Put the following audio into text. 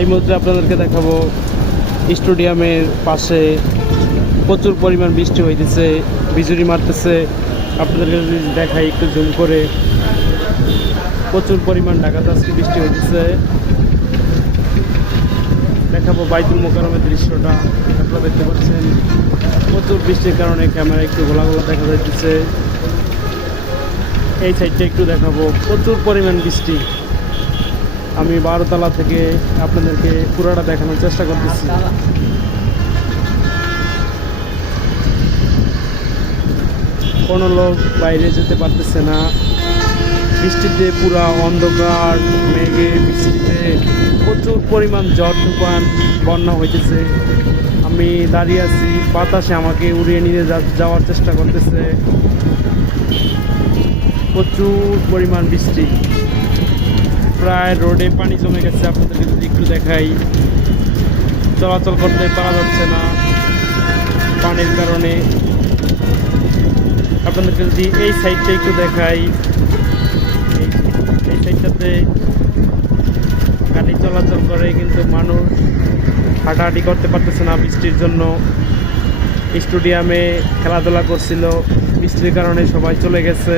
এই মুহূর্তে আপনাদেরকে দেখাবো স্টেডিয়ামের পাশে প্রচুর পরিমাণ বৃষ্টি হইতেছে, বিজুরি মারতেছে। আপনাদেরকে যদি দেখাই একটু জুম করে, প্রচুর পরিমাণ ঢাকাতে আজকে বৃষ্টি হইতেছে। দেখাবো বাইতুল মোকাররমের দৃশ্যটা। আপনারা দেখতে পাচ্ছেন প্রচুর বৃষ্টির কারণে ক্যামেরা একটু গোলা গোলা দেখা যাচ্ছে। এই সাইডটা একটু দেখাবো, প্রচুর পরিমাণ বৃষ্টি। আমি 12 তলা থেকে আপনাদেরকে পুরোটা দেখানোর চেষ্টা করতেছি। কোনো লোক বাইরে যেতে পারতেছে না, বৃষ্টিতে পুরা অন্ধকার, মেঘে বৃষ্টিতে প্রচুর পরিমাণ ঝড় তুফান, বন্যা হইতেছে। আমি দাঁড়িয়ে আছি, বাতাসে আমাকে উড়িয়ে নিয়ে যাওয়ার চেষ্টা করতেছে। প্রচুর পরিমাণ বৃষ্টি, প্রায় রোডে পানি জমে গেছে। আপনাদেরকে যদি একটু দেখাই, চলাচল করতে পারা যাচ্ছে না পানির কারণে। আপনাদেরকে যদি এই সাইডটা একটু দেখাই, এই সাইডটাতে গাড়ি চলাচল করে, কিন্তু মানুষ হাঁটাহাঁটি করতে পারতেছে না বৃষ্টির জন্য। স্টেডিয়ামে খেলাধুলা করছিল, বৃষ্টির কারণে সবাই চলে গেছে।